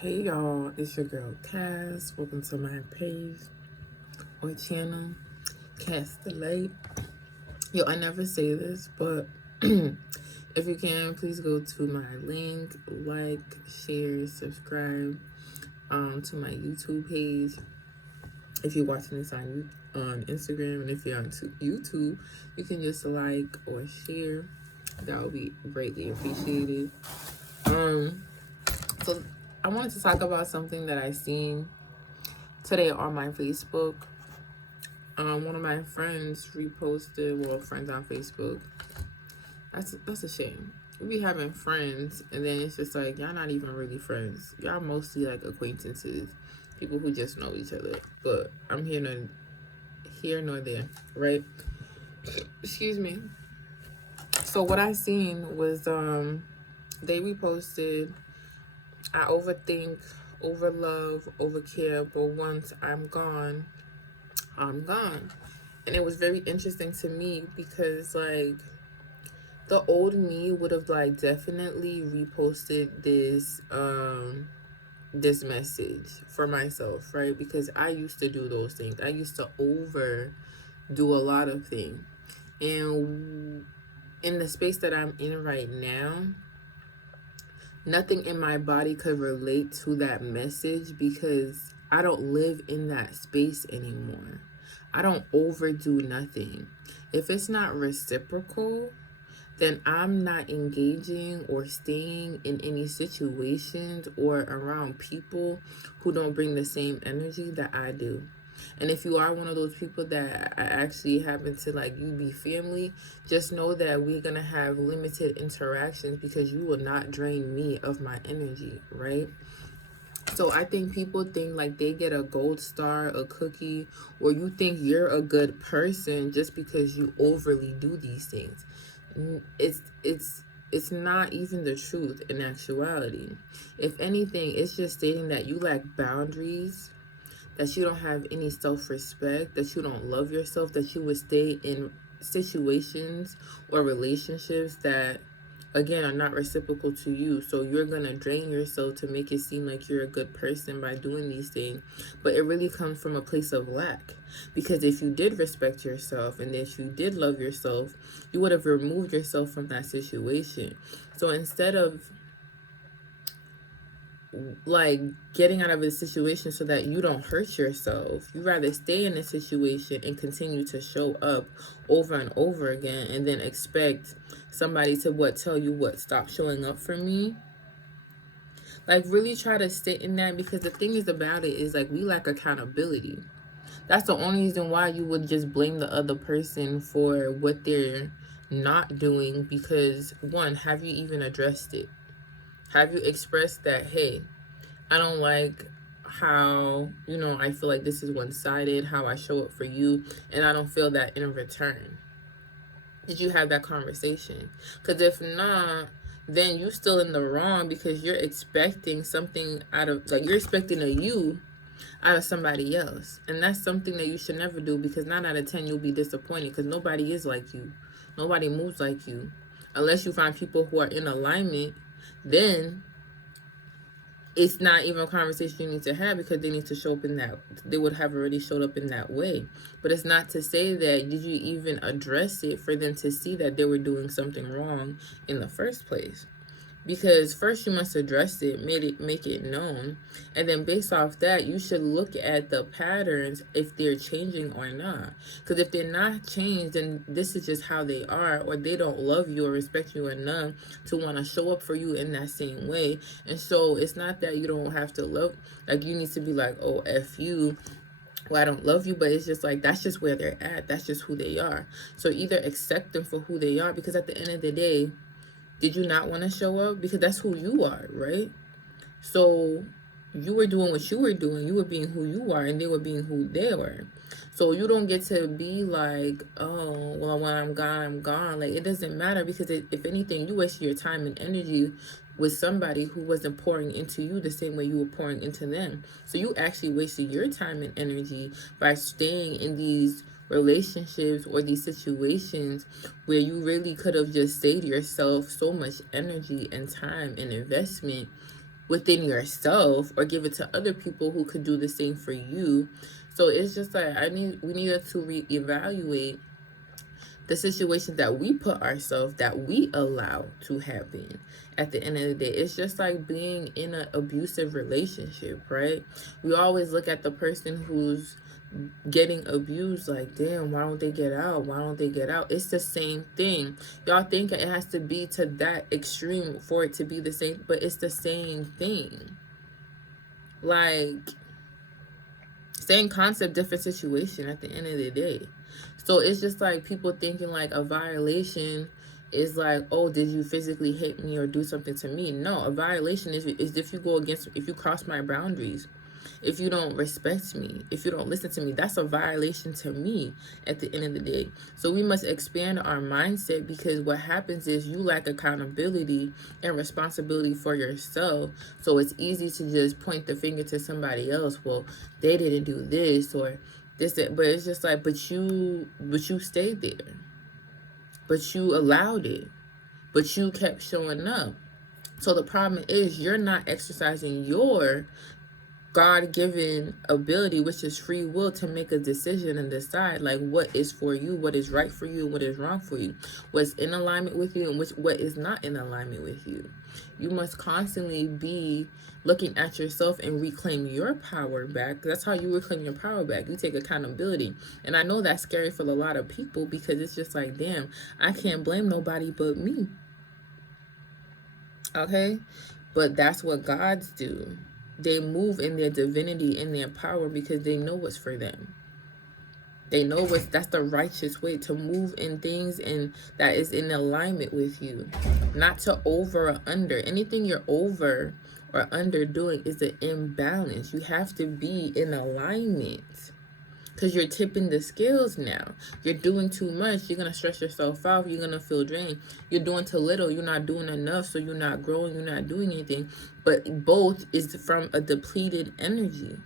Hey y'all, it's your girl Cass. Welcome to my page or channel, Cass the Late. Yo, I never say this, but if you can, please go to my link, like, share, subscribe to my YouTube page. If you're watching this on Instagram, and if you're on YouTube, you can just like or share. That would be greatly appreciated. So I wanted to talk about something that I seen today on my Facebook. One of my friends reposted, well, friends on Facebook. That's a shame. We be having friends, and then it's just like y'all not even really friends. Y'all mostly like acquaintances, people who just know each other. But I'm here nor there, right? Excuse me. So what I seen was they reposted. I overthink, overlove, overcare, but once I'm gone, I'm gone. And it was very interesting to me because like the old me would have like definitely reposted this message for myself, right? Because I used to do those things. I used to overdo a lot of things. And in the space that I'm in right now, nothing in my body could relate to that message because I don't live in that space anymore. I don't overdo nothing. If it's not reciprocal, then I'm not engaging or staying in any situations or around people who don't bring the same energy that I do. And if you are one of those people that I actually happen to like, you be family, just know that we're gonna have limited interactions because you will not drain me of my energy, right? So I think people think like they get a gold star, a cookie, or you think you're a good person just because you overly do these things. It's not even the truth in actuality. If anything, it's just stating that you lack boundaries, that you don't have any self-respect, that you don't love yourself, that you would stay in situations or relationships that again are not reciprocal to you. So you're gonna drain yourself to make it seem like you're a good person by doing these things, but it really comes from a place of lack. Because if you did respect yourself and if you did love yourself, you would have removed yourself from that situation. So instead of like getting out of a situation so that you don't hurt yourself, you rather stay in a situation and continue to show up over and over again and then expect somebody to tell you stop showing up for me. Like really try to sit in that, because the thing is about it is like we lack accountability. That's the only reason why you would just blame the other person for what they're not doing, because one, have you even addressed it? Have you expressed that, hey, I don't like how, I feel like this is one-sided, how I show up for you, and I don't feel that in return. Did you have that conversation? Because if not, then you still in the wrong, because you're expecting something out of, like, you're expecting a you out of somebody else. And that's something that you should never do, because 9 out of 10 you'll be disappointed, because nobody is like you. Nobody moves like you. Unless you find people who are in alignment, then it's not even a conversation you need to have, because they need to show up in that, they would have already showed up in that way. But it's not to say that did you even address it for them to see that they were doing something wrong in the first place. Because first you must address it, make it known, and then based off that you should look at the patterns if they're changing or not. Because if they're not changed, then this is just how they are, or they don't love you or respect you enough to want to show up for you in that same way. And so it's not that you don't have to love, like you need to be like, oh, F you, well, I don't love you, but it's just like that's just where they're at, that's just who they are. So either accept them for who they are, because at the end of the day, did you not want to show up? Because that's who you are, right? So you were doing what you were doing. You were being who you are, and they were being who they were. So you don't get to be like, oh, well, when I'm gone, I'm gone. Like, it doesn't matter, because if anything, you wasted your time and energy with somebody who wasn't pouring into you the same way you were pouring into them. So you actually wasted your time and energy by staying in these relationships or these situations where you really could have just saved yourself so much energy and time and investment within yourself, or give it to other people who could do the same for you. So it's just like we needed to reevaluate the situations that we put ourselves, that we allow to happen. At the end of the day, it's just like being in an abusive relationship, right? We always look at the person who's getting abused like, damn, why don't they get out? Why don't they get out? It's the same thing. Y'all think it has to be to that extreme for it to be the same, but it's the same thing. Like, same concept, different situation at the end of the day. So it's just like people thinking like a violation is like, oh, did you physically hit me or do something to me? No, a violation is if you go against, if you cross my boundaries, if you don't respect me, if you don't listen to me. That's a violation to me at the end of the day. So we must expand our mindset, because what happens is you lack accountability and responsibility for yourself. So it's easy to just point the finger to somebody else. Well, they didn't do this or this, but it's just like, but you stayed there, but you allowed it, but you kept showing up. So the problem is you're not exercising your God-given ability, which is free will, to make a decision and decide like what is for you, what is right for you, and what is wrong for you, what's in alignment with you, and what is not in alignment with you. You must constantly be looking at yourself and reclaim your power back. That's how you reclaim your power back. You take accountability. And I know that's scary for a lot of people, because it's just like, damn, I can't blame nobody but me. Okay? But that's what gods do. They move in their divinity, in their power, because they know what's for them. They know that's the righteous way to move in things, and that is in alignment with you. Not to over or under. Anything you're over or under doing is an imbalance. You have to be in alignment, because you're tipping the scales now. You're doing too much. You're going to stress yourself out. You're going to feel drained. You're doing too little. You're not doing enough. So you're not growing. You're not doing anything. But both is from a depleted energy.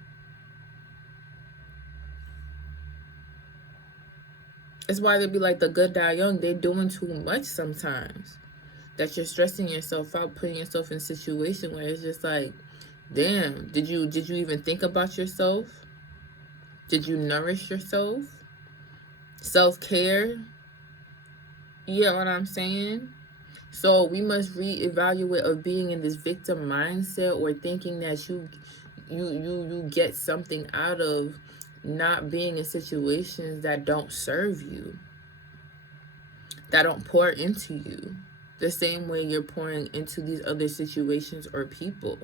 That's why they be like, the good die young. They're doing too much sometimes. That you're stressing yourself out, putting yourself in a situation where it's just like, damn, did you even think about yourself? Did you nourish yourself? Self-care? You get what I'm saying? So we must reevaluate of being in this victim mindset, or thinking that you get something out of not being in situations that don't serve you, that don't pour into you the same way you're pouring into these other situations or people.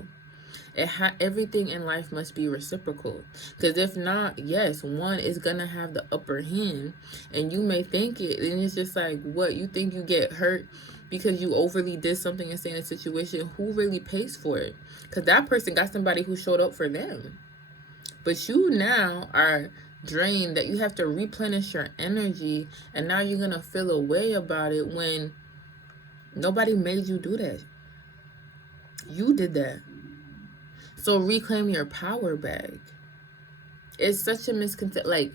Everything in life must be reciprocal, because if not, yes, one is gonna have the upper hand, and you may think it, and it's just like, what, you think you get hurt because you overly did something and stay in a situation? Who really pays for it? Because that person got somebody who showed up for them, but you now are drained, that you have to replenish your energy, and now you're gonna feel a way about it when nobody made you do that. You did that. So reclaim your power back. It's such a misconception. Like,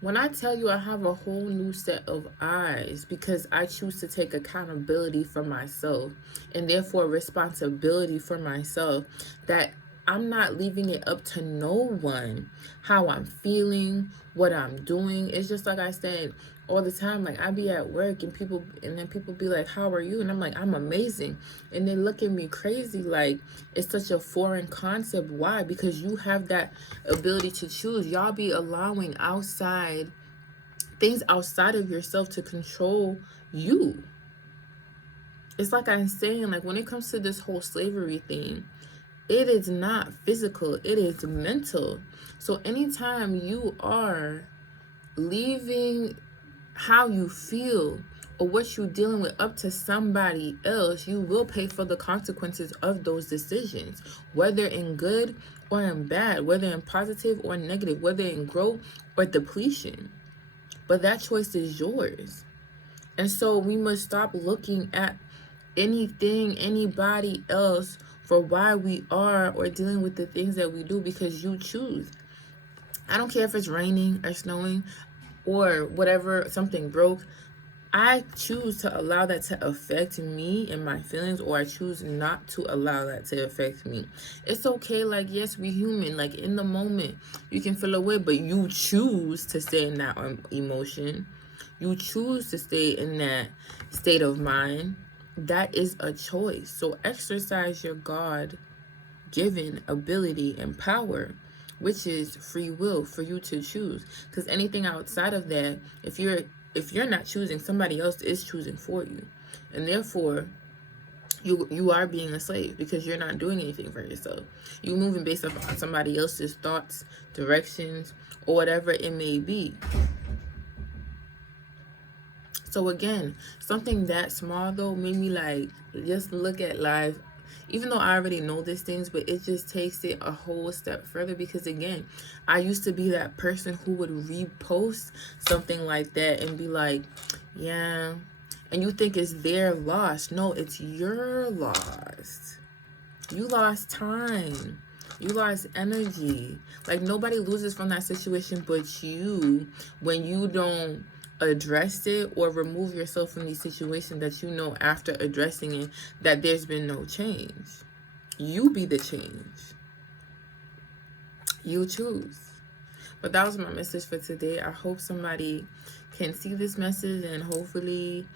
when I tell you I have a whole new set of eyes, because I choose to take accountability for myself, and therefore responsibility for myself, that I'm not leaving it up to no one how I'm feeling, what I'm doing. It's just like I said all the time, like, I be at work and then people be like, how are you? And I'm like, I'm amazing. And they look at me crazy, like it's such a foreign concept. Why? Because you have that ability to choose. Y'all be allowing things outside of yourself to control you. It's like I'm saying, like, when it comes to this whole slavery thing, it is not physical, it is mental. So anytime you are leaving how you feel or what you're dealing with up to somebody else, you will pay for the consequences of those decisions, whether in good or in bad, whether in positive or negative, whether in growth or depletion. But that choice is yours. And so we must stop looking at anything, anybody else for why we are or dealing with the things that we do, because you choose. I don't care if it's raining or snowing or whatever, something broke. I choose to allow that to affect me and my feelings, or I choose not to allow that to affect me. It's okay, like, yes, we human. Like, in the moment, you can feel away, but you choose to stay in that emotion. You choose to stay in that state of mind. That is a choice. So exercise your God-given ability and power, which is free will for you to choose. Because anything outside of that, if you're not choosing, somebody else is choosing for you, and therefore you are being a slave because you're not doing anything for yourself. You're moving based on somebody else's thoughts, directions, or whatever it may be. So again, something that small though made me like just look at life, even though I already know these things, but it just takes it a whole step further. Because again, I used to be that person who would repost something like that and be like, yeah, and you think it's their loss. No, it's your loss. You lost time. You lost energy. Like, nobody loses from that situation but you when you don't address it or remove yourself from these situations that you know after addressing it that there's been no change. You be the change. You choose. But that was my message for today. I hope somebody can see this message and hopefully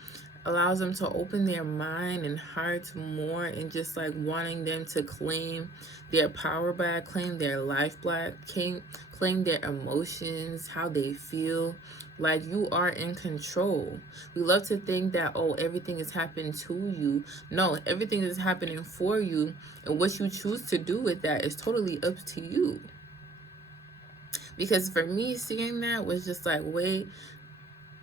allows them to open their mind and heart more, and just like wanting them to claim their power back, claim their life back, claim their emotions, how they feel. Like, you are in control. We love to think that, oh, everything is happening to you. No, everything is happening for you, and what you choose to do with that is totally up to you. Because for me, seeing that was just like, wait,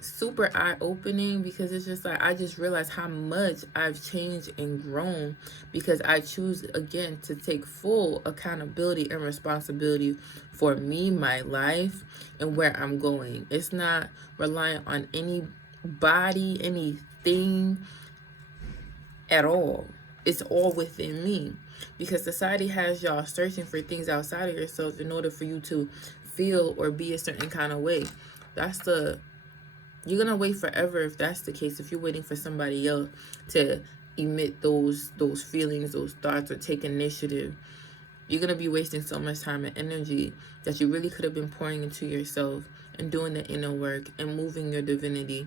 super eye-opening, because it's just like I just realized how much I've changed and grown because I choose again to take full accountability and responsibility for me, my life, and where I'm going. It's not reliant on anybody, anything at all. It's all within me, because society has y'all searching for things outside of yourself in order for you to feel or be a certain kind of way. You're gonna wait forever if that's the case. If you're waiting for somebody else to emit those feelings, those thoughts, or take initiative, you're gonna be wasting so much time and energy that you really could have been pouring into yourself and doing the inner work and moving your divinity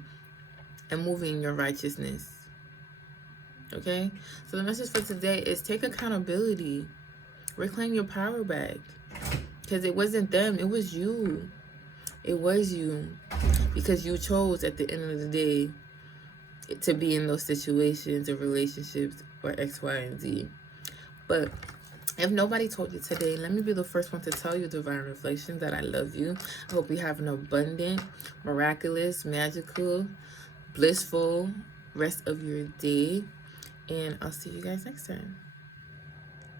and moving your righteousness. Okay? So the message for today is take accountability. Reclaim your power back. Because it wasn't them, it was you. It was you. Because you chose at the end of the day to be in those situations or relationships or X, Y, and Z. But if nobody told you today, let me be the first one to tell you, Divine Reflection, that I love you. I hope you have an abundant, miraculous, magical, blissful rest of your day. And I'll see you guys next time.